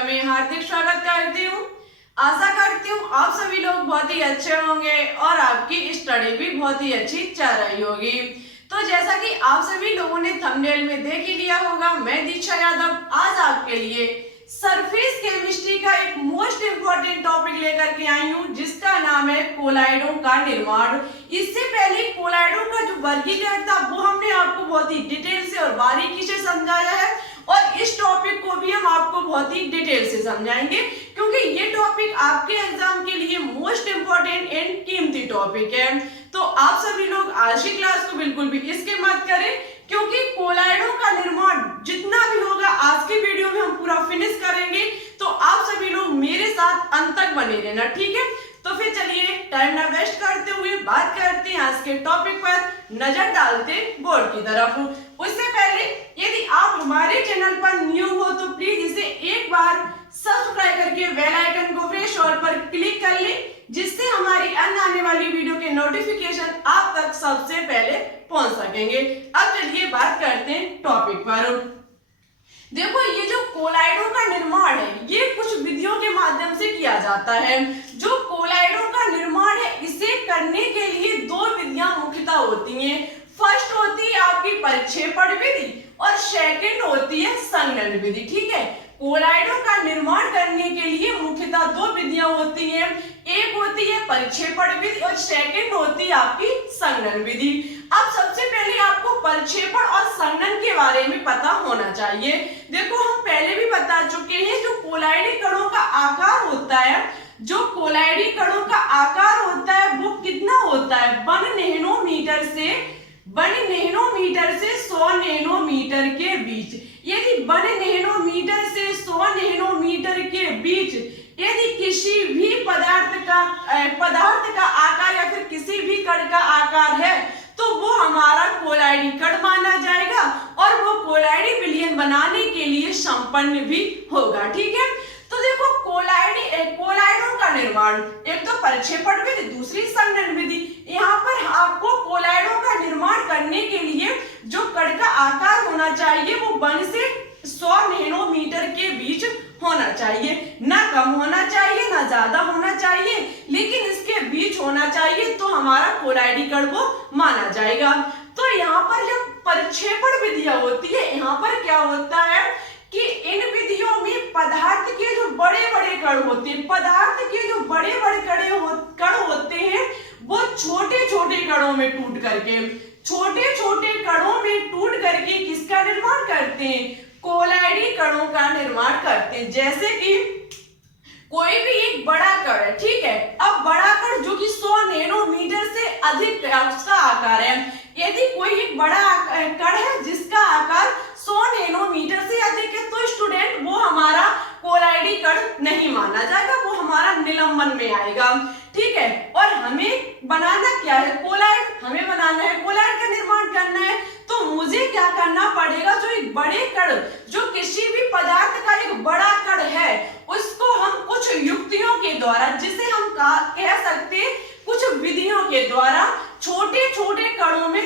कक्षा में हार्दिक स्वागत करती हूँ। आशा करती हूँ आप सभी लोग बहुत ही अच्छे होंगे और आपकी स्टडी भी बहुत ही अच्छी चल रही होगी। तो जैसा कि आप सभी लोगों ने थंबनेल में देख ही लिया होगा, मैं दीक्षा यादव आज आपके लिए सरफेस केमिस्ट्री का एक मोस्ट इम्पोर्टेंट टॉपिक लेकर के आई हूँ, जिसका नाम है कोलाइडों का निर्माण। इससे पहले कोलाइडों का जो वर्गीकरण था वो हमने आपको बहुत ही डिटेल से और बारीकी से समझाया है, और इस टॉपिक को भी हम आपको बहुत ही डिटेल से समझाएंगे, क्योंकि ये टॉपिक आपके एग्जाम के लिए मोस्ट इम्पोर्टेंट एंड कीमती टॉपिक है। तो आप सभी लोग आज की क्लास को बिल्कुल भी स्किप मत करें, क्योंकि कोलाइडों का निर्माण जितना भी होगा आज की वीडियो में हम पूरा फिनिश करेंगे। तो आप सभी लोग मेरे साथ अंत तक बने रहना, ठीक है। तो फिर चलिए टाइम ना वेस्ट करते हुए बात करते हैं आज के टॉपिक पर, नजर डालते बोर्ड की तरफ। उससे पहले यदि आप हमारे चैनल पर न्यू हो तो प्लीज इसे एक बार सब्सक्राइब करके बेल आइकन को प्रेस ऑल पर क्लिक कर लें, जिससे हमारी अन्य आने वाली वीडियो के नोटिफिकेशन आप तक सबसे पहले पहुंच सकेंगे। अब चलिए बात करते हैं टॉपिक पर। देखो, ये जो कोलाइडों का निर्माण है ये कुछ विधियों के माध्यम से किया जाता है। जो कोलाइडों का निर्माण है इसे करने के लिए दो विधियां मुख्यतः होती हैं। फर्स्ट होती है आपकी परिक्षेपण विधि और सेकंड होती है संघनन विधि, ठीक है। कोलाइडों का निर्माण करने के लिए मुख्यतः दो विधियां होती हैं, एक होती है परिक्षेपण विधि और सेकंड होती है आपकी संघनन विधि। अब सबसे पहले आपको परिक्षेपण और संघनन के बारे में पता होना चाहिए। देखो, हम पहले भी बता चुके हैं जो कोलाइडी कणों का आकार होता है, जो कोलाइडी कणों का आकार होता है वो कितना होता है 1 नैनोमीटर से 100 नैनोमीटर के बीच। यदि 1 नैनोमीटर से 100 नैनोमीटर के बीच यदि किसी भी पदार्थ का आकार या फिर किसी भी कण का आकार है तो वो हमारा कोलाइडी कण माना जाएगा और वो कोलाइडी विलयन बनाने के लिए संपन्न भी होगा, ठीक है। तो देखो, कोलाइडों का निर्माण, एक तो परिक्षेपण विधि, दूसरी संघनन विधि। यहाँ पर आपको कोलाइडों का निर्माण करने के लिए जो कण का आकार होना चाहिए वो 1 से 100 नैनोमीटर के बीच होना चाहिए, ना कम होना चाहिए ना ज्यादा होना चाहिए, लेकिन इसके बीच होना चाहिए, तो हमारा कोलाइडी कण वो माना जाएगा। तो यहाँ पर जब परिक्षेपण विधियां होती है, यहाँ पर क्या होता है कि इन विधियों में पदार्थ के जो बड़े बड़े कण होते हैं, पदार्थ के जो बड़े बड़े कण होते हैं वो छोटे छोटे कणों में टूट करके किसका निर्माण करते हैं, कोलाइडी कणों का निर्माण करते हैं। जैसे कि कोई भी एक बड़ा कण है, ठीक है। अब बड़ा कण जो कि 100 नैनोमीटर से अधिक उसका आकार है, यदि कोई एक बड़ा कण है जिसका आकार 100 नैनोमीटर से अधिक है तो स्टूडेंट वो हमारा कोलाइडी कण नहीं माना जाएगा, वो हमारा निलंबन में आएगा, ठीक है। और हमें बनाना क्या है, कोलाइड हमें बनाना है, कोलाइड का निर्माण करना है, तो मुझे क्या करना पड़ेगा, जो एक बड़े कण, जो किसी भी पदार्थ का एक बड़ा कण है उसको हम कुछ युक्तियों के द्वारा, जिसे हम कह सकते हैं कुछ विधियों के द्वारा छोटे छोटे कणों में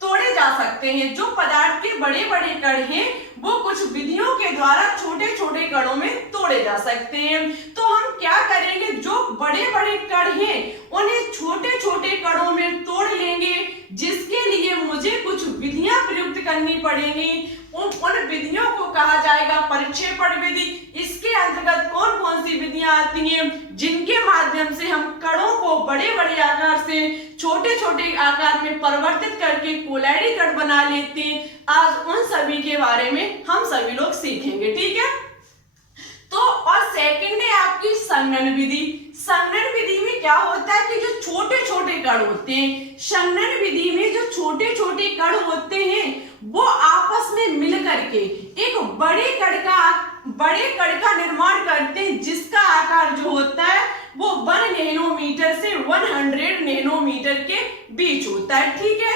तोड़े जा सकते हैं। जो पदार्थ के बड़े बड़े कण हैं वो कुछ विधियों के द्वारा छोटे छोटे कणों में तोड़े जा सकते हैं। तो हम क्या करेंगे, जो बड़े बड़े कण हैं उन्हें छोटे छोटे कणों में तोड़ लेंगे, जिसके लिए मुझे कुछ विधियां प्रयुक्त करनी पड़ेंगी। उन विधियों को कहा जाएगा परिक्षेपण विधि। इसके अंतर्गत कौन कौन सी विधियां आती हैं, जिनके माध्यम से हम कणों को बड़े बड़े आकार से छोटे छोटे आकार में परिवर्तित करके कोलाइडी कण बना लेते हैं। आज उन सभी के बारे में हम सभी लोग सीखेंगे, ठीक है। तो और सेकंड है आपकी संघनन विधि। संघनन विधि में क्या होता है कि जो छोटे छोटे कण होते हैं, संघनन विधि में जो छोटे छोटे कण होते हैं वो आपस में मिल करके एक बड़े कण का निर्माण करते हैं, जिसका आकार जो होता है वो 1 नैनोमीटर से 100 नैनोमीटर के बीच होता है, ठीक है।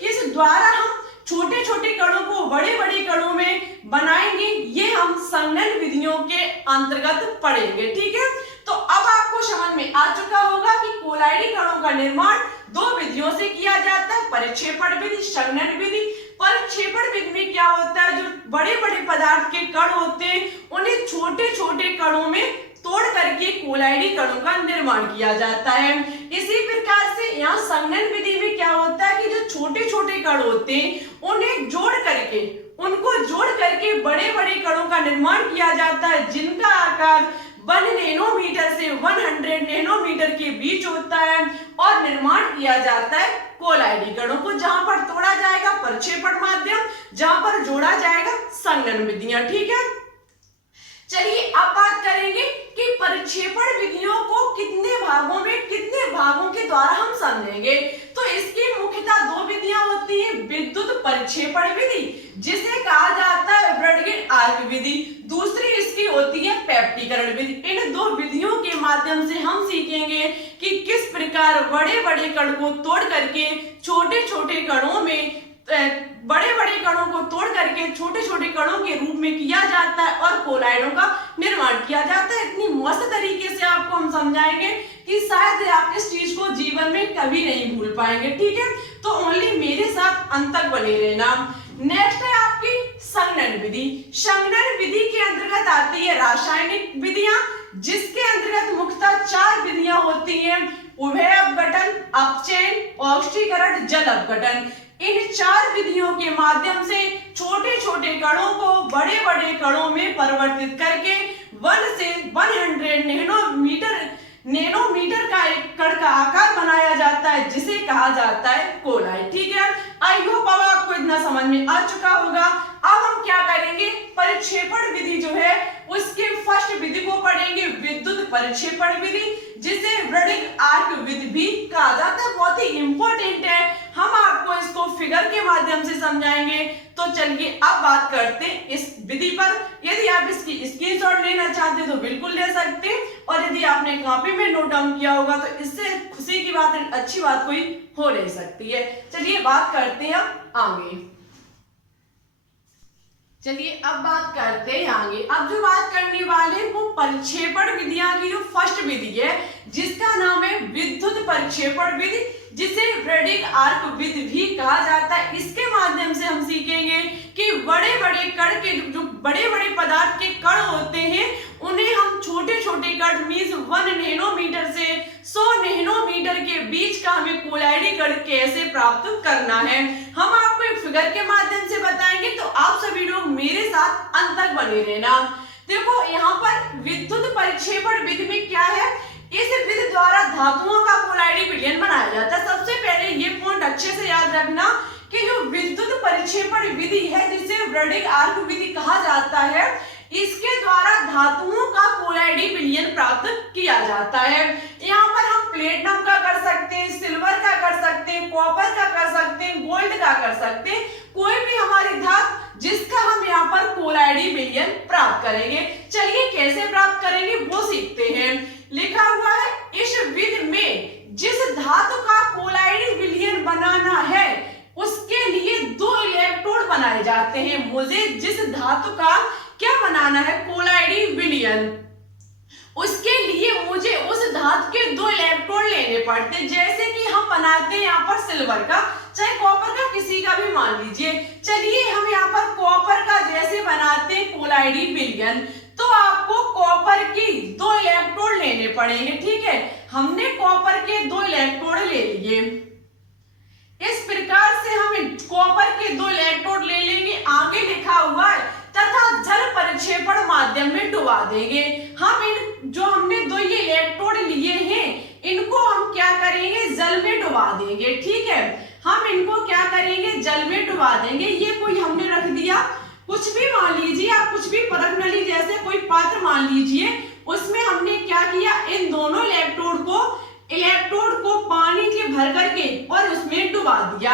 किस द्वारा हम छोटे छोटे कणों को बड़े बड़े कणों में बनाएंगे, ये हम संघनन विधियों के अंतर्गत पढ़ेंगे, ठीक है। तो अब आपको समझ में आ चुका होगा कि कोलाइडी कणों का निर्माण दो विधियों से किया जाता है, परिक्षेपण विधि, संघनन विधि। प्रक्षेपण विधि में क्या होता है, जो बड़े बड़े पदार्थ के कण होते हैं उन्हें छोटे छोटे कणों में तोड़ करके कोलाइडी कणों का निर्माण किया जाता है। इसी प्रकार से यहाँ संघनन विधि में क्या होता है कि जो छोटे छोटे कण होते हैं उन्हें जोड़ करके बड़े बड़े कणों का निर्माण किया जाता है, जिनका आकार 1 नैनोमीटर से 100 नैनोमीटर के बीच होता है और निर्माण किया जाता है कोलाइडी कणों को, जहां पर तोड़ा जाएगा प्रक्षेपण माध्यम, जहां पर जोड़ा जाएगा संघनन विधियां। ठीक है, चलिए अब बात करेंगे कि प्रक्षेपण विधियों को कितने भागों के द्वारा हम समझेंगे। तो इसकी मुख्यतः 2 विधियां होती हैं, विद्युत प्रक्षेपण विधि जिसे कहा जाता है ब्रॉडगेज आर्क विधि, दूसरी इसकी होती है पेप्टीकरण विधि। इन 2 विधियों के माध्यम से हम सीखेंगे कि किस प्रकार बड़े बड़े कण को तोड़ करके छोटे छोटे कणों में बड़े कणों को तोड़ करके छोटे छोटे कणों के रूप में किया जाता है और कोलाइडों का निर्माण किया जाता है। इतनी मस्त तरीके से आपको हम समझाएंगे कि शायद आप इस चीज को जीवन में कभी नहीं भूल पाएंगे। ठीक है, तो ओनली मेरे साथ अंत तक बने रहना। नेक्स्ट है आपकी संघनन विधि। संघनन विधि के अंतर्गत आती है रासायनिक विधियां, जिसके अंतर्गत मुख्यतः 4 विधियां होती हैं, उभय अपघटन, अपचयन, ऑक्सीकरण, जल अपघटन। इन 4 विधियों के माध्यम से छोटे छोटे कणों को बड़े बड़े कणों में परिवर्तित करके 1 से 100 नैनोमीटर का एक कण का आकार बनाया जाता है, जिसे कहा जाता है कोलाइड। ठीक है, आई होप अब आपको इतना समझ में आ चुका होगा। अब हम क्या करेंगे, प्रक्षेपण विधि जो है उसके फर्स्ट विधि को पढ़ेंगे, विद्युत प्रक्षेपण विधि, जिसे ब्रॉडगेज आर्क विधि भी कहा जाता है। बहुत ही इंपॉर्टेंट है, हम आपको इसको फिगर के माध्यम से समझाएंगे। तो चलिए अब बात करते हैं इस विधि पर। यदि आप इसकी स्क्रीनशॉट लेना चाहते हैं तो बिल्कुल ले सकते हैं, और यदि आपने कॉपी में नोट डाउन किया होगा तो इससे खुशी की बात, अच्छी बात कोई हो नहीं सकती है। चलिए बात करते हैं आगे। चलिए अब बात करते हैं आगे। अब जो बात करने वाले हैं वो प्रक्षेपण विधियां की जो फर्स्ट विधि है, जिसका नाम है विद्युत प्रक्षेपण विधि, जिसे ब्रॉडगेज आर्क विधि भी कहा जाता है। इसके माध्यम से हम सीखेंगे कि बड़े बड़े कण के जो बड़े बड़े पदार्थ के कण होते हैं उन्हें हम छोटे छोटे कण मींस 1 नैनोमीटर से 100 नैनोमीटर के बीच का हमें कोलाइडी कण कैसे प्राप्त करना है, हम आपको एक फिगर के माध्यम से बताएंगे। तो आप सभी लोग मेरे साथ अंत तक बने रहना। देखो यहाँ पर विद्युत प्रक्षेपण विधि में क्या है, इस विधि द्वारा धातुओं का कोलाइडी विलयन बनाया जाता है। सबसे पहले ये पॉइंट अच्छे से याद रखना कि जो विद्युत प्रक्षेपण विधि है, जिसे ब्रॉडगेज आर्क विधि कहा जाता है, इसके द्वारा धातुओं का कोलाइडी विलयन प्राप्त किया जाता है। यहाँ पर हम प्लेटिनम का कर सकते हैं, सिल्वर का कर सकते हैं, कॉपर का कर सकते हैं, गोल्ड का कर सकते हैं, कोई भी हमारी धातु जिसका हम यहाँ पर कोलाइडी विलयन प्राप्त करेंगे। चलिए कैसे प्राप्त करेंगे वो सीखते हैं। लिखा हुआ है इस विधि में जिस धातु का कोलाइडी विलयन बनाना है उसके लिए 2 इलेक्ट्रोड बनाए जाते हैं। मुझे जिस धातु का क्या बनाना है, कोलाइडी विलयन, उसके लिए मुझे उस धातु के 2 इलेक्ट्रोड लेने पड़ते हैं। जैसे कि हम बनाते हैं यहाँ पर सिल्वर का, चाहे कॉपर का, किसी का भी मान लीजिए। चलिए हम यहाँ पर कॉपर का जैसे बनाते हैं कोलाइडी विलयन, तो आपको कॉपर की 2 इलेक्ट्रोड लेने पड़ेंगे। ठीक है, हमने कॉपर के 2 इलेक्ट्रोड ले लिए। इस प्रकार से हम कॉपर के 2 इलेक्ट्रोड ले लेंगे। आगे लिखा हुआ है तथा जल प्रक्षेपण माध्यम में डुबा देंगे। हम इन जो हमने 2 ये इलेक्ट्रोड लिए हैं, इनको हम क्या करेंगे, जल में डुबा देंगे। ठीक है, हम इनको क्या करेंगे, जल में डुबा देंगे। ये कोई हमने रख दिया, कुछ भी मान लीजिए आप, कुछ भी पर्सनली जैसे कोई पात्र मान लीजिए, उसमें हमने क्या किया, इन दोनों इलेक्ट्रोड को पानी के भर करके और उसमें डुबा दिया।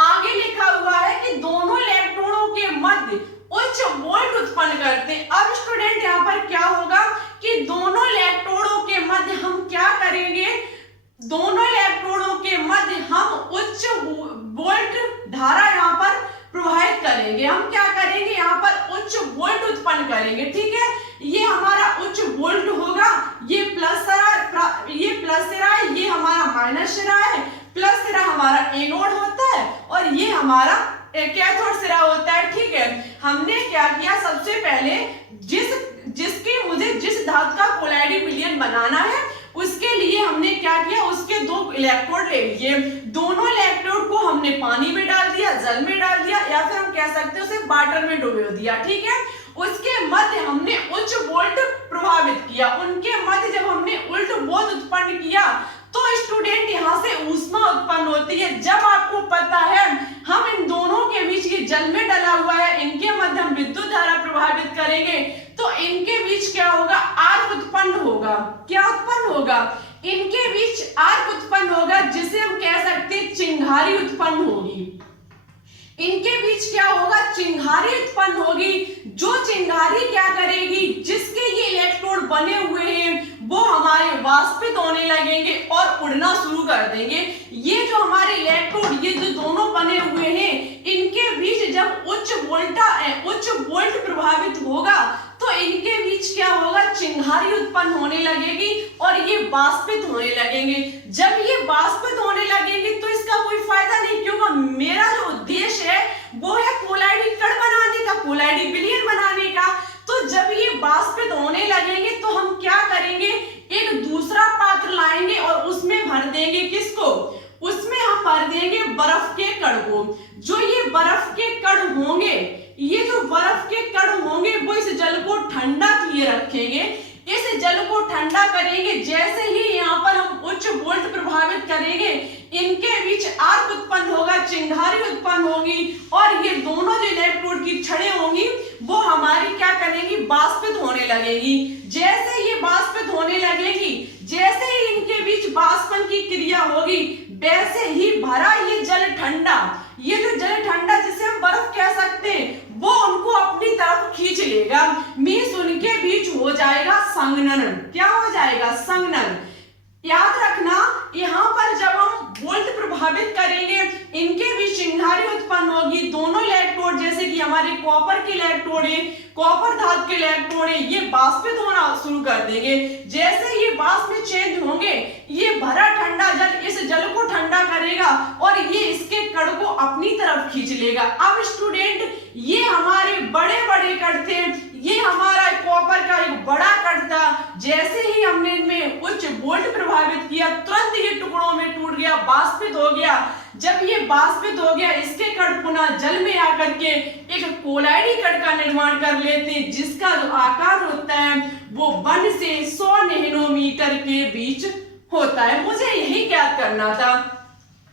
आगे लिखा हुआ है कि दोनों इलेक्ट्रोडों के मध्य उच्च वोल्ट उत्पन्न करते हैं। अब स्टूडेंट यहाँ पर क्या होगा कि दोनों इलेक्ट्रोडों के मध्य हम क्या करेंगे, दोनों इलेक्ट्रोडों के मध्य हम उच्च वोल्ट धारा यहाँ पर प्रवाहित करेंगे। हम क्या करेंगे, यहाँ पर उच्च वोल्ट उत्पन्न करेंगे। ठीक है, ये हमारा उच्च वोल्ट होगा, ये प्लस सिरा है, ये हमारा माइनस सिरा है। प्लस सिरा हमारा एनोड होता है और ये हमारा कैथोड सिरा होता है, ठीक है। हमने क्या किया, सबसे पहले जिस धातु का कोलाइडी विलयन बनाना है उसके लिए हमने क्या किया, उसके 2 इलेक्ट्रोड ले लिए। दोनों इलेक्ट्रोड को हमने पानी में डाल दिया, जल में डाल दिया, या फिर हम कह सकते हैं उसे वाटर में डुबो दिया, ठीक है। उसके मध्य हमने उच्च वोल्ट प्रभावित किया। उनके मध्य जब हमने उच्च वोल्ट उत्पन्न किया तो स्टूडेंट यहाँ से ऊष्मा उत्पन्न होती है। जब आपको पता है हम इन दोनों के बीच, ये जल में डला हुआ है, इनके मध्य हम विद्युत धारा प्रभावित करेंगे तो इनके बीच क्या होगा, आर्क उत्पन्न होगा। क्या उत्पन्न होगा, इनके बीच आर्क उत्पन्न होगा, जिसे हम कह सकते हैं चिंगारी उत्पन्न होगी। इनके बीच क्या होगा, चिंगारी उत्पन्न होगी। जो चिंगारी क्या करेगी, जिसके ये इलेक्ट्रोड बने हुए हैं वो हमारे वाष्पित होने लगेंगे और उड़ना शुरू कर देंगे। ये जो हमारे इलेक्ट्रोड, ये जो दोनों बने हुए हैं, इनके बीच जब उच्च वोल्ट प्रभावित होगा तो इनके बीच क्या होगा, चिंगारी उत्पन्न होने लगेगी और ये वाष्पित होने लगेंगे। जब ये वाष्पित होने लगेंगे तो इसका कोई फायदा नहीं, क्योंकि मेरा जो उद्देश्य है वो है कोलाइडी कण बनाने का, कोलाइडी विलयन बनाने का। तो जब ये वाष्पित होने लगेंगे तो हम क्या करेंगे, एक दूसरा पात्र लाएंगे और उसमें भर देंगे, किसको, उसमें हम भर देंगे बर्फ के कण को। जो ये बर्फ के कण होंगे, ये जो बर्फ के कण होंगे वो इस जल को ठंडा किए रखेंगे, इस जल को ठंडा करेंगे। जैसे ही यहाँ पर हम उच्च वोल्ट प्रभावित करेंगे, इनके बीच आर्क उत्पन्न होगा, चिंगारी उत्पन्न होगी और ये दोनों जो इलेक्ट्रोड की छड़ें होंगी वो हमारी क्या करेंगी, वाष्पित होने लगेगी। जैसे ये वाष्पित होने लगेगी, जैसे ही इनके बीच वाष्पन की क्रिया होगी, वैसे ही भरा ये जल ठंडा, ये जो जल ठंडा जिसे हम बर्फ कह सकते हैं, वो उनको अपनी तरफ खींच लेगा। मींस उनके बीच हो जाएगा संघनन। क्या हो जाएगा, संघनन। याद रखना, यहाँ पर जब हम वोल्ट प्रभावित करेंगे, इनके बीच चिंगारी उत्पन्न होगी। दोनों इलेक्ट्रोड, जैसे कि हमारे कॉपर के इलेक्ट्रोड है, कॉपर धातु के इलेक्ट्रोड है, ये वाष्पित होना शुरू कर देंगे। जैसे ये वाष्प में चेंज होंगे, ये भरा ठंडा जल इस जल को ठंडा करेगा और ये इसके कण को अपनी तरफ खींच लेगा। अब स्टूडेंट, ये हमारे बड़े बड़े कण थे, ये हमारा कॉपर का एक बड़ा कण था। जैसे ही हमने इनमें उच्च वोल्ट प्रभावित किया, तुरंत ये टुकड़ों में टूट गया, वाष्पित हो गया। जब ये वाष्पित हो गया, इसके कण पुनः जल में आकर के एक कोलाइडी कण का निर्माण कर लेते हैं, जिसका जो आकार होता है वो 1 से 100 नैनोमीटर के बीच होता है। मुझे यही ज्ञात करना था।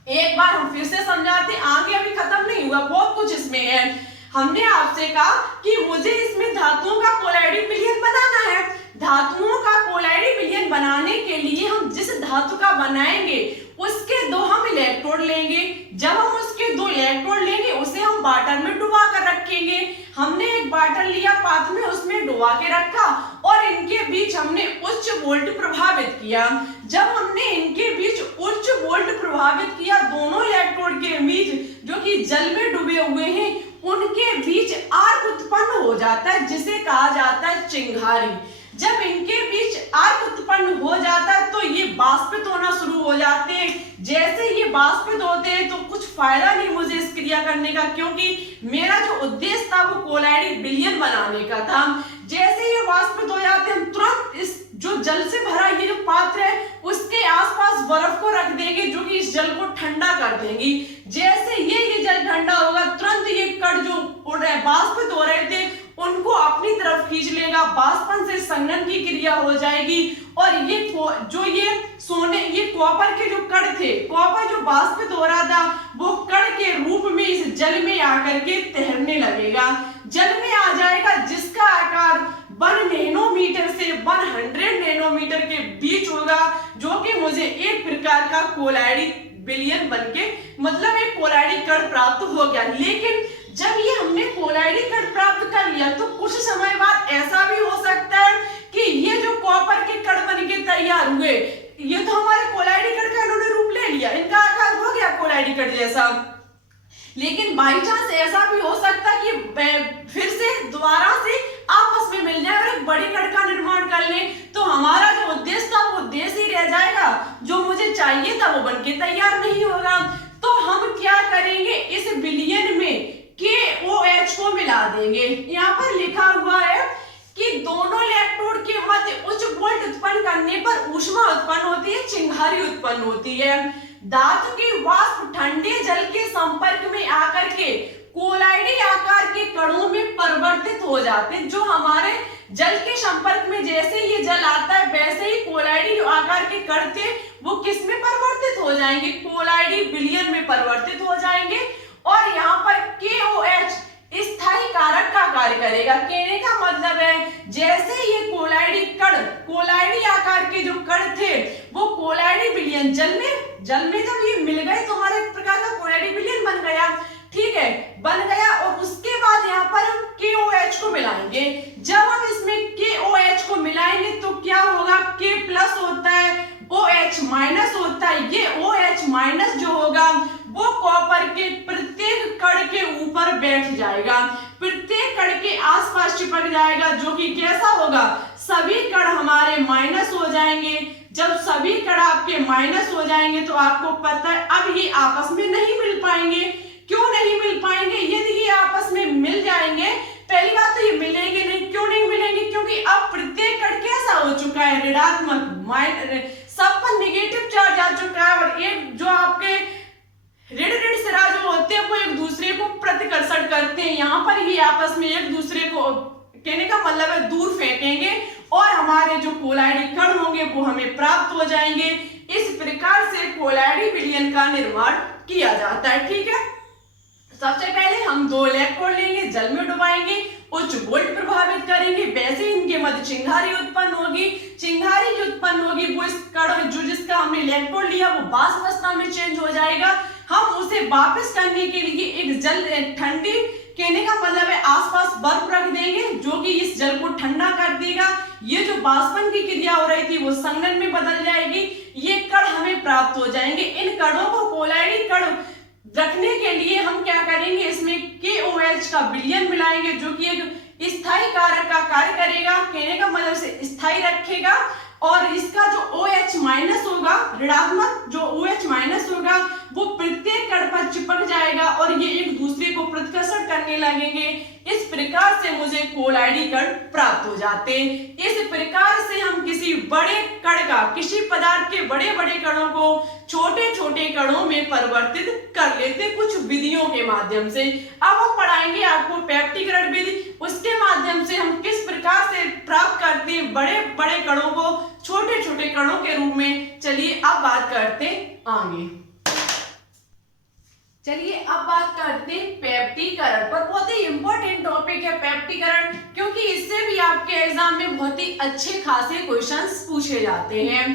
एक बार हम फिर से समझाते, आगे अभी खत्म नहीं हुआ, बहुत कुछ इसमें है। हमने आपसे कहा कि मुझे इसमें धातुओं का कोलाइडी विलयन बनाना है। धातुओं का कोलाइडी विलयन बनाने के लिए हम जिस धातु का बनाएंगे उसके 2 हम इलेक्ट्रोड लेंगे। जब हम उसके 2 इलेक्ट्रोड लेंगे, उसे हम वाटर में डुबा कर रखेंगे। हमने एक वाटर लिया पात्र में, उसमें डुबा के रखा और इनके बीच हमने उच्च वोल्ट प्रभावित किया। जब हमने इनके बीच उच्च वोल्ट प्रभावित किया, दोनों इलेक्ट्रोड के बीच जो कि जल में डूबे हुए हैं, उनके बीच आर्क उत्पन्न हो जाता है, जिसे कहा जाता है चिंगारी। जब इनके बीच आर्क उत्पन्न हो जाता है तो ये वाष्पित होना शुरू हो जाते हैं। जैसे ये वाष्पित होते हैं तो कुछ फायदा नहीं मुझे इस क्रिया करने का, क्योंकि मेरा जो उद्देश्य था वो कोलाइडी विलयन बनाने का था। जैसे ये वाष्पित हो जाते हैं, तुरंत इस जो जल से भरा ये जो पात्र है उसके आसपास बर्फ को रख देंगे, जो कि इस जल को ठंडा कर देंगी। जैसे ये जल ठंडा होगा, तुरंत ये कण जो उड़ रहे वाष्पित हो रहे थे उनको अपनी तरफ खींच लेगा, वाष्पन से संघनन की क्रिया हो जाएगी और ये कॉपर के जो कण थे, कॉपर जो वाष्पित हो रहा था वो कण के रूप में इस जल में आकर के तैरने लगेगा, जल में आ जाएगा, जिसका आकार 1 नैनोमीटर से 100 नैनोमीटर के बीच होगा, जो कि मुझे एक प्रकार का कोलाइडी विलयन बनके, मतलब एक कोलाइडी कण प्राप्त हो गया। लेकिन जब ये हमने कोलाइडी कण प्राप्त कर लिया तो कुछ समय बाद ऐसा भी हो सकता है कि ये जो कॉपर के कण बनके तैयार हुए, ये तो हमारे कोलाइडी कण का इन्होंने रूप ले लिया, इनका आकार हो गया कोलाइडी कण जैसा। लेकिन बाई चांस ऐसा भी हो सकता है कि फिर से दोबारा से आपस में मिल जाए और एक बड़े कण का निर्माण कर ले, तो हमारा जो उद्देश्य था वो उद्देश्य ही रह जाएगा, जो मुझे चाहिए था वो बनके तैयार नहीं होगा। तो हम क्या करेंगे, इस विलयन में चिंगारी उत्पन्न होती है। धातु के वाष्प ठंडे जल के संपर्क में आकर के कोलाइडी आकार के कणों में परिवर्तित हो जाते हैं। जो हमारे जल के संपर्क में जैसे ये जल आता है वैसे ही कोलाइडी आकार के कण थे वो किस में परिवर्तित हो जाएंगे, कोलाइडी विलयन में परिवर्तित हो जाएंगे। और यहाँ पर KOH स्थायी कारक का कार्य करेगा। कहने का मतलब है जैसे ये कोलाइडी कण, कोलाइडी आकार के जो कण थे वो कोलाइडी विलयन जल में जब ये मिल गए तो हमारे एक प्रकार का कोलाइडी विलयन बन गया, ठीक है, बन गया। और उसके बाद यहाँ पर हम KOH को मिलाएंगे। जब हम इसमें KOH को मिलाएंगे तो क्या होगा, K प्लस होता है, OH माइनस होता है। ये OH माइनस जो होगा वो कॉपर के प्रत्येक कण के ऊपर बैठ जाएगा, प्रत्येक कण के आसपास चिपक जाएगा, जो कि कैसा होगा, सभी कण हमारे माइनस हो जाएंगे। जब सभी कण आपके माइनस हो जाएंगे तो आपको पता है अब ये आपस में नहीं मिल पाएंगे। क्यों नहीं मिल पाएंगे? यदि ये आपस में मिल जाएंगे, पहली बात तो ये मिलेंगे नहीं। क्यों नहीं मिलेंगे? क्योंकि अब प्रत्येक कण कैसा हो चुका है, ऋणात्मक, सब पर नेगेटिव चार्ज आ चुका है। और एक जो आपके ऋण सिरा जो होते हैं वो एक दूसरे को प्रतिकर्षण करते हैं। यहाँ पर ये आपस में एक दूसरे को, कहने का मतलब है, दूर फेंकेंगे और हमारे जो कोलाइडी कण होंगे वो हमें प्राप्त हो जाएंगे। इस प्रकार से कोलाइडी विलयन का निर्माण किया जाता है, ठीक है। सबसे पहले हम 2 इलेक्ट्रोड लेंगे, जल में डुबाएंगे, उच्च वोल्ट प्रभावित करेंगे, वैसे इनके मध्य चिंगारी उत्पन्न होगी। चिंगारी जो उत्पन्न होगी वो इस कण जो जिसका हमने इलेक्ट्रोड लिया वो वाष्प अवस्था में चेंज हो जाएगा। हम उसे वापस करने के लिए एक जल ठंडी, कहने का मतलब है आसपास बर्फ रख देंगे जो कि इस जल को ठंडा कर देगा। ये जो वाष्पन की क्रिया हो रही थी वो संघनन में बदल जाएगी, ये कण हमें प्राप्त हो जाएंगे। इन कणों को कोलाइडी कण रखने के लिए हम क्या करेंगे, इसमें KOH का विलयन मिलाएंगे जो कि एक स्थायी कारक का कार्य करेगा, कहने का मतलब से स्थायी रखेगा। और इसका जो OH माइनस होगा, ऋणात्मक जो OH माइनस होगा वो प्रत्येक कण पर चिपक जाएगा और ये एक दूसरे को प्रतिकर्षण करने लगेंगे। इस प्रकार से मुझे कोलाइडी कण प्राप्त हो जाते हैं। इस प्रकार से हम किसी बड़े कण का, किसी पदार्थ के बड़े बड़े कणों को छोटे छोटे कणों में परिवर्तित कर लेते कुछ विधियों के माध्यम से। अब हम पढ़ाएंगे आपको पेप्टीकरण विधि, उसके माध्यम से हम किस प्रकार से प्राप्त करते हैं बड़े बड़े कणों को छोटे छोटे कणों के रूप में। चलिए अब बात करते आगे। चलिए अब बात करते हैं पेप्टीकरण पर। बहुत ही इंपॉर्टेंट टॉपिक है पेप्टीकरण, क्योंकि इससे भी आपके एग्जाम में बहुत ही अच्छे खासे क्वेश्चंस पूछे जाते हैं।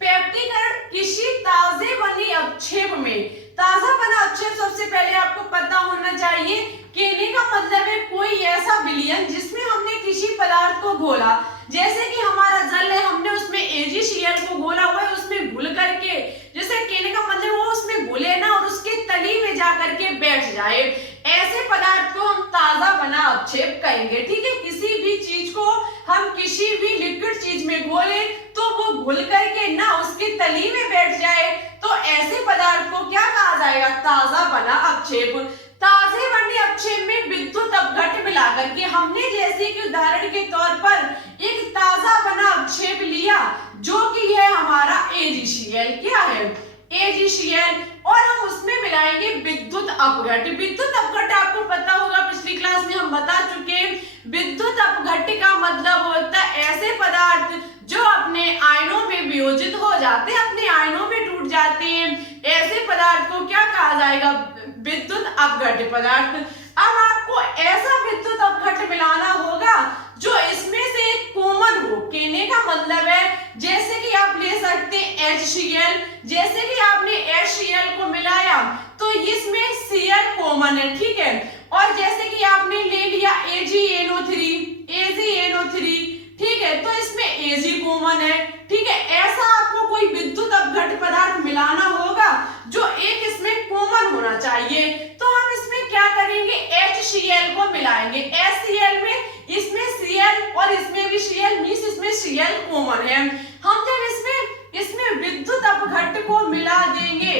पेप्टीकरण किसी ताजे बनी अपक्षेप में, ताजा बना अपक्षेप सबसे पहले आपको पता होना चाहिए, कहने का मतलब है कोई ऐसा विलयन जिसमें हमने किसी पदार्थ को घोला, जैसे कि हमारा जल है, हमने उसमें AgCl को घोला हुआ है, उसमें घुल करके, जैसे कहने का मतलब वो उसमें घुले ना और उसके तली में जा करके बैठ जाए, ऐसे पदार्थ को हम ताजा बना अपक्षेप कहेंगे, ठीक है। किसी भी चीज को हम किसी भी लिक्विड चीज में घोले तो वो घुल करके ना उसकी तली में बैठ जाए, तो ऐसे पदार्थ को क्या कहा जाएगा, ताजा बना अपक्षेप। ताजे बने अपक्षेप में विद्युत अपघट्ट मिलाकर के हमने, जैसे कि उदाहरण के तौर पर एक ताजा बना अपक्षेप लिया जो कि है हमारा AgCl, क्या है AgCl, और हम उसमें मिलाएंगे विद्युत अपघट्ट। विद्युत अपघट्ट आपको पता होगा, पिछली क्लास में हम बता चुके हैं। विद्युत अपघट्ट का मतलब होता है ऐसे पदार्थ जो अपने आयनों में वियोजित हो जाते हैं, अपने आयनों में टूट जाते हैं, ऐसे पदार्थ को क्या कहा जाएगा, विद्युत अपघट्ट पदार्थ। अब आपको ऐसा विद्युत अपघट्ट मिलाना होगा जो इसमें से एक कॉमन हो, कहने का मतलब है जैसे कि आप ले सकते हैं HCl, जैसे कि आपने HCl को मिलाया तो इसमें Cl कॉमन है, ठीक है। और जैसे कि आपने ले लिया AgNO3, ठीक है, तो इसमें Ag कॉमन है, ठीक है। ऐसा आपको कोई विद्युत अपघट्ट पदार्थ मिलाना होगा जो एक इसमें कॉमन होना चाहिए, तो हम इसमें क्या करेंगे, HCl को मिलाएंगे। HCl में इसमें Cl और इसमें भी Cl, मींस इसमें Cl कॉमन है। हम जब इसमें विद्युत अपघट्ट को मिला देंगे,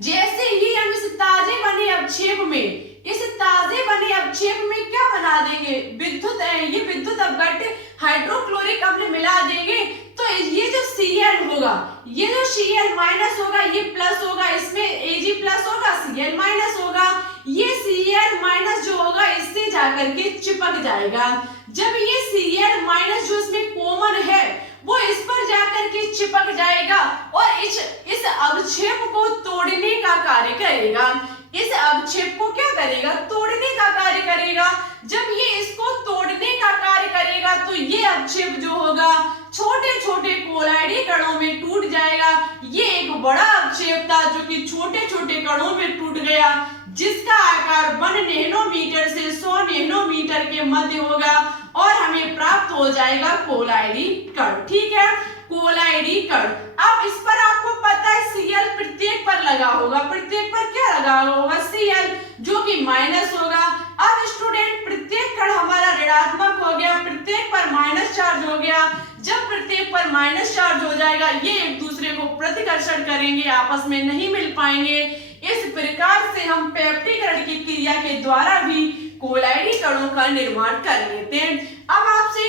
जैसे ही हम इस ताजे बने अपक्षेप में, इस ताजे बने अपक्षेप में क्या बना देंगे, ये विद्युत अपघट्ट हाइड्रोक्लोरिक अम्ल मिला देंगे, तो ये जो Cl होगा, ये जो Cl माइनस होगा ये प्लस होगा, इसमें Ag प्लस होगा, Cl माइनस होगा, ये Cl माइनस जो होगा इससे जाकर के चिपक जाएगा। जब ये Cl माइनस जो इसमें कॉमन है वो इस पर जाकर के चिपक जाएगा और इस अवक्षेप को तोड़ने का कार्य करेगा। इस अवक्षेप को क्या करेगा? तोड़ने का कार्य करेगा। जब ये इसको तोड़ने का कार्य करेगा तो ये अवक्षेप जो होगा छोटे छोटे कोलाइडी कणों में टूट जाएगा। ये एक बड़ा अवक्षेप था जो कि छोटे छोटे कणों में टूट गया, जिसका आकार 1 नैनोमीटर से 100 नैनोमीटर के मध्य होगा और हमें प्राप्त हो जाएगा कोलाइडी कण। ठीक है, कोलाइडी कण। अब इस पर आपको पता है Cl प्रत्येक पर लगा होगा, प्रत्येक पर क्या लगा होगा? Cl, जो कि माइनस होगा। अब स्टूडेंट प्रत्येक कण हमारा ऋणात्मक हो गया, प्रत्येक पर माइनस चार्ज हो गया। जब प्रत्येक पर माइनस चार्ज हो जाएगा ये एक दूसरे को प्रतिकर्षण करेंगे, आपस में नहीं मिल पाएंगे। इस प्रकार से हम पेप्टीकरण की क्रिया के द्वारा भी कोलाइडी कणों का निर्माण कर लेते हैं। अब आपसे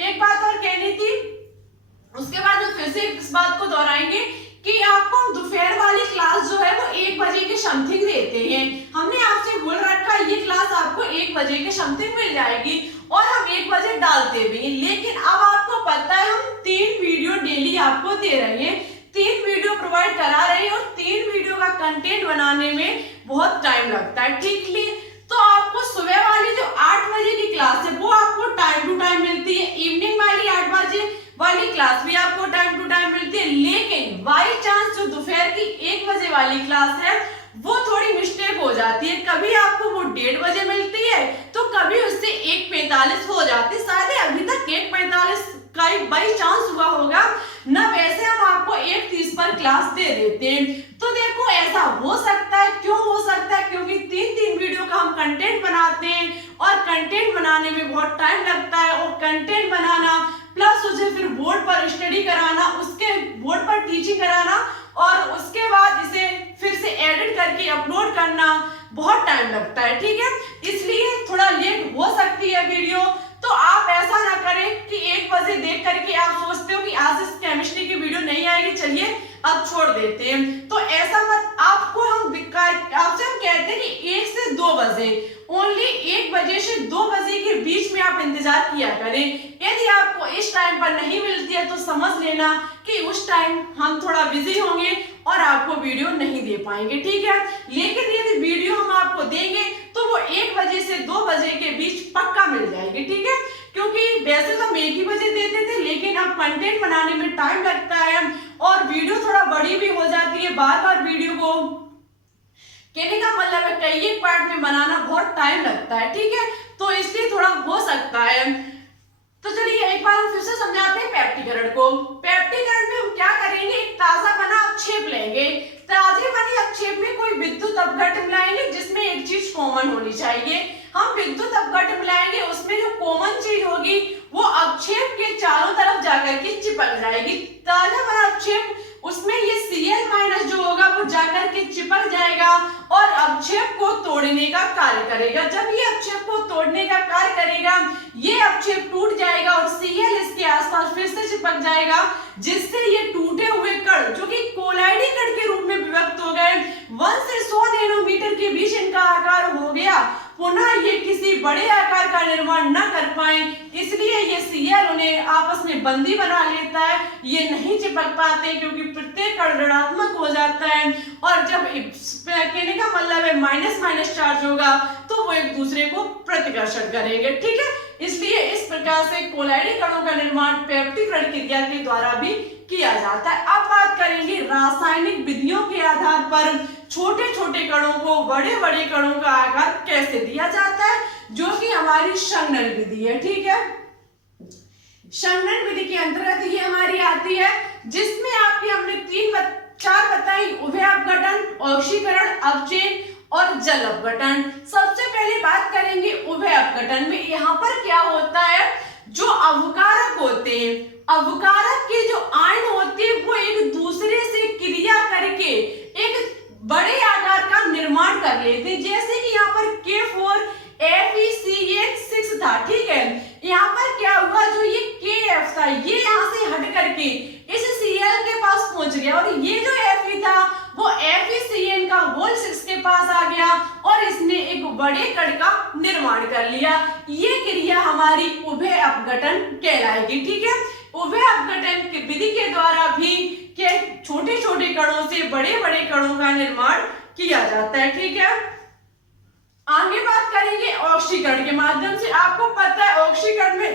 एक बात और कहनी थी, उसके बाद हम फिर से इस बात को दोहराएंगे कि आपको हम दोपहर वाली क्लास जो है वो 1 बजे के समथिंग देते हैं। हमने आपसे बोल रखा ये क्लास आपको 1 बजे के समथिंग मिल जाएगी और हम 1 बजे डालते भी, लेकिन अब आपको पता है हम 3 वीडियो डेली आपको दे रहे हैं, 3 वीडियो प्रोवाइड करा रहे हैं और 3 वीडियो का कंटेंट बनाने में बहुत टाइम लगता है। ठीक है, तो आपको सुबह वाली जो 8 बजे की क्लास है वो आपको टाइम टू टाइम मिलती है, इवनिंग वाली 8 बजे वाली क्लास भी आपको टाइम टू टाइम मिलती है, लेकिन बाई चांस जो दोपहर की 1 बजे वाली क्लास है वो थोड़ी मिस्टेक हो जाती है। कभी आपको वो 1:30 बजे मिलती है तो कभी उससे 1:45 हो जाती है। शायद अभी तक 1:45 का बाई चांस हुआ होगा ना, वैसे हम आपको 1:30 पर क्लास दे देते हैं। तो देखो ऐसा हो सकता है, क्यों हो सकता है? क्योंकि 3 वीडियो का हम कंटेंट बनाते हैं और कंटेंट बनाने में बहुत टाइम लगता है और कंटेंट बनाना प्लस उसे फिर बोर्ड पर स्टडी कराना, उसके बोर्ड पर टीचिंग कराना और उसके बाद इसे फिर से एडिट करके अपलोड करना बहुत टाइम लगता है। ठीक है, इसलिए थोड़ा लेट हो सकती है वीडियो। तो आप ऐसा ना करें कि 1 बजे देख करके आप सोचते हो कि आज इस केमिस्ट्री की वीडियो नहीं आएगी, चलिए अब छोड़ देते हैं। तो ऐसा मत, आपको आपसे हम कहते हैं कि 1 से 2 बजे, ओनली 1 बजे से 2 बजे के बीच में आप इंतजार किया करें। यदि आपको इस टाइम पर नहीं मिलती है तो समझ लेना कि उस टाइम हम थोड़ा बिजी होंगे और आपको वीडियो नहीं दे पाएंगे। ठीक है, लेकिन यदि वीडियो हम आपको देंगे तो वो 1 बजे से 2 बजे के बीच पक्का मिल जाएगी। ठीक है, क्योंकि वैसे तो हम 1 ही बजे देते थे, लेकिन अब कंटेंट बनाने में टाइम लगता है और वीडियो थोड़ा बड़ी भी हो जाती है। बार बार वीडियो को कहने का मतलब है कई एक पार्ट में बनाना बहुत टाइम लगता है। ठीक है, तो इसलिए थोड़ा हो सकता है। तो चलिए एक बार हम फिर से समझाते हैं पेप्टीकरण को। पेप्टीकरण में हम क्या करेंगे, एक ताजा बना अवक्षेप लेंगे। ताजे बने अवक्षेप में कोई विद्युत अपघट्य मिलाएंगे जिसमें एक चीज कॉमन होनी चाहिए। हम विद्युत अपघट्य मिलाएंगे, उसमें जो कॉमन चीज होगी वो अवक्षेप के चारों तरफ जाकर के चिपक जाएगी। ताजा बना अवक्षेप उसमें ये Cl माइनस जो होगा वो जाकर के चिपक जाएगा और अवक्षेप को तोड़ने का कार्य करेगा। जब ये अवक्षेप को तोड़ने का कार्य करेगा ये अवक्षेप टूट जाएगा और Cl इसके आसपास फिर से चिपक जाएगा, जिससे ये टूटे हुए कण जो कि कोलाइडी कण के रूप में विभक्त हो गए, 1 से 100 नैनोमीटर के बीच इनका आकार हो गया, पुनः ये किसी बड़े आकार का निर्माण न कर पाए, इसलिए ये Cl उन्हें आपस में बंदी बना लेता है। ये नहीं चिपक पाते क्योंकि प्रत्येक कण ऋणात्मक हो जाता है और जब कहने का मतलब है माइनस माइनस चार्ज होगा तो वो एक दूसरे को प्रतिकर्षण करेंगे। ठीक है, इसलिए इस प्रकार से कोलाइडी कणों का निर्माण पेप्टीकरण क्रिया के द्वारा भी किया जाता है। अब बात करेंगे रासायनिक विधियों के आधार पर छोटे छोटे कणों को बड़े बड़े कणों का आकार कैसे दिया जाता है, जो कि हमारी संघनन विधि है। ठीक है, संघनन विधि के अंतर्गत ये हमारी आती है, जिसमें आपकी हमने 4 बताई, उभय अपघटन, ऑक्सीकरण, अवचेन और जल अपघटन। सबसे पहले बात करेंगे उभय अपघटन में। यहाँ पर क्या होता है, जो अवकारक होते हैं, अवकारक के जो आयन होते हैं वो एक दूसरे से क्रिया करके एक बड़े आकार का निर्माण कर लेते हैं। जैसे कि यहाँ पर K4FeCH6 था। ठीक है, यहाँ पर क्या हुआ, जो ये KF था ये यहाँ से हट करके इस अपघटन कहलाएगी। ठीक है, उभय अपघटन की विधि के द्वारा भी के छोटे छोटे कणों से बड़े बड़े कणों का निर्माण किया जाता है। ठीक है, आगे बात करेंगे ऑक्सीकरण के माध्यम से। आपको पता है ऑक्सीकरण में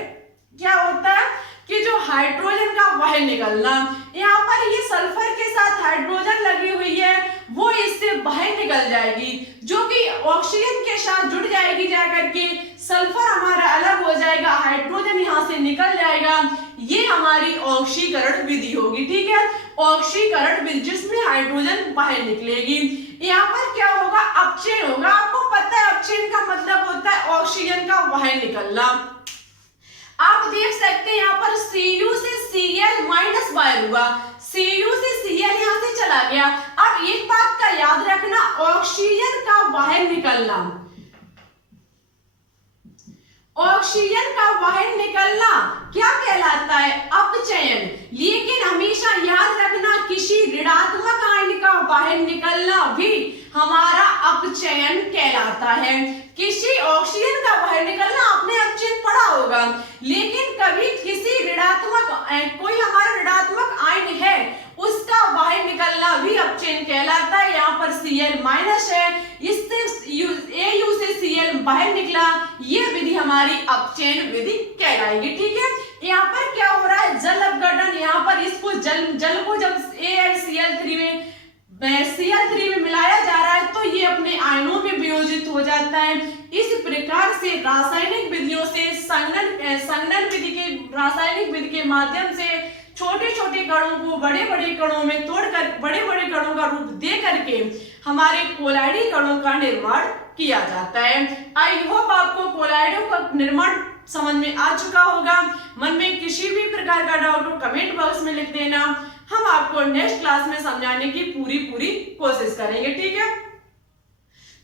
क्या होता है कि जो हाइड्रोजन का बाहर निकलना, यहाँ पर ये सल्फर के साथ हाइड्रोजन लगी हुई है, वो इससे बाहर निकल जाएगी, जो कि ऑक्सीजन के साथ जुड़ जाएगी जाकर के, सल्फर हमारा अलग हो जाएगा, हाइड्रोजन यहाँ से निकल जाएगा, ये हमारी ऑक्सीकरण विधि होगी। ठीक है, ऑक्सीकरण विधि जिसमें हाइड्रोजन बाहर निकलेगी। यहाँ पर क्या होगा, अपचयन होगा। आपको पता है अपचयन का मतलब होता है ऑक्सीजन का बाहर निकलना। आप देख सकते हैं यहाँ पर Cu से Cl माइनस बाहर हुआ, Cu से Cl यहाँ से चला गया। अब एक बात का याद रखना, ऑक्सीजन का बाहर निकलना, ऑक्सीजन का बाहर निकलना क्या कहलाता है, अपचयन। लेकिन हमेशा याद रखना किसी ऋणात्मक आयन का बाहर निकलना भी हमारा अपचयन कहलाता है। किसी ऑक्सीजन का बाहर निकलना आपने अपचयन पढ़ा होगा, लेकिन कभी किसी ऋणात्मक कोई हमारा ऋणात्मक आयन है उसका बाहर निकलना भी अपचयन कहलाता है। यहाँ पर Cl माइनस है, इससे Au से Cl बाहर निकला, ये विधि हमारी अपचयन विधि कहलाएगी। ठीक है, यहाँ पर क्या हो रहा है, जल अपघटन। यहाँ पर इसको जल को जब Cl3 में मिलाया जा रहा है तो ये अपने आयनों में वियोजित हो जाता है। इस प्रकार से रासायनिक विधियों से संघनन विधि के रासायनिक विधि के माध्यम से छोटे छोटे कणों को बड़े बड़े कणों में तोड़कर बड़े बड़े कणों का रूप दे करके हमारे कोलाइडी कणों का निर्माण किया जाता है। आई होप आपको कोलाइडों का निर्माण समझ में आ चुका होगा। मन में किसी भी प्रकार का डाउट हो कमेंट बॉक्स में लिख देना, हम आपको नेक्स्ट क्लास में समझाने की पूरी कोशिश करेंगे। ठीक है,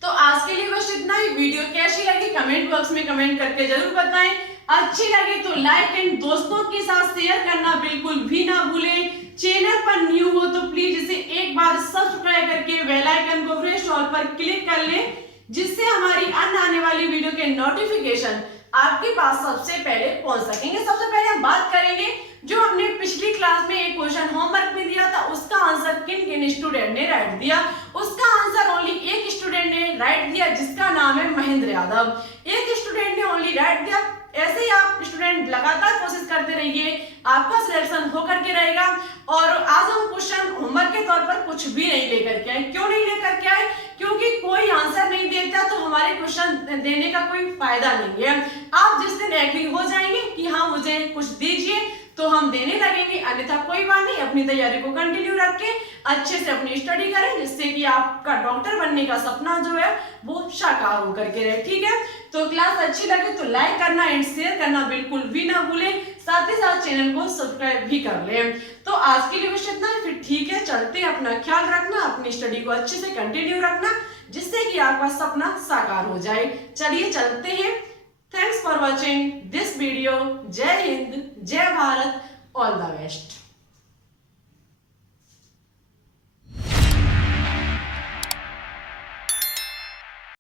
तो आज के लिए बस इतना ही। वीडियो कैसी लगी कमेंट बॉक्स में कमेंट करके जरूर बताएं। अच्छी लगी तो लाइक एंड दोस्तों के साथ शेयर करना बिल्कुल भी ना भूलें। चैनल पर न्यू हो तो प्लीज इसे एक बार सब्सक्राइब करके बेल आइकन को प्रेस ऑल पर क्लिक कर लें, जिससे हमारी अन्य आने वाली वीडियो के नोटिफिकेशन आपके पास सबसे पहले पहुंच सकेंगे। सबसे पहले हम बात करेंगे जो हमने पिछली क्लास में एक क्वेश्चन होमवर्क में दिया था, उसका आंसर किन किन स्टूडेंट ने राइट दिया। उसका आंसर ओनली एक स्टूडेंट ने राइट दिया, जिसका नाम है महेंद्र यादव। एक स्टूडेंट ने ओनली राइट दिया। ऐसे ही आप स्टूडेंट लगातार कोशिश करते रहिए, आपका सिलेक्शन होकर के रहेगा। और आज हम क्वेश्चन होमवर्क के तौर पर कुछ भी नहीं लेकर के आए। क्यों नहीं लेकर के आए, क्योंकि कोई आंसर नहीं देता तो हमारे क्वेश्चन देने का कोई फायदा नहीं है। आप जिस दिन एग्री हो जाएंगे कि हाँ मुझे कुछ दीजिए तो हम देने लगेंगे, अन्यथा कोई बात नहीं। अपनी तैयारी को कंटिन्यू रख के अच्छे से अपनी स्टडी करें, जिससे कि आपका डॉक्टर बनने का सपना जो है वो साकार होकर के रहे। ठीक है, तो क्लास अच्छी लगे तो लाइक करना एंड शेयर करना बिल्कुल भी ना भूलें, साथ ही साथ चैनल को सब्सक्राइब भी कर लें। तो आज के लिए बस इतना ही, फिर ठीक है चलते हैं। अपना ख्याल रखना, अपनी स्टडी को अच्छे से कंटिन्यू रखना, जिससे कि आपका सपना साकार हो जाए। चलिए चलते हैं। Thanks for watching this video. Jai Hind, Jai Bharat, all the best.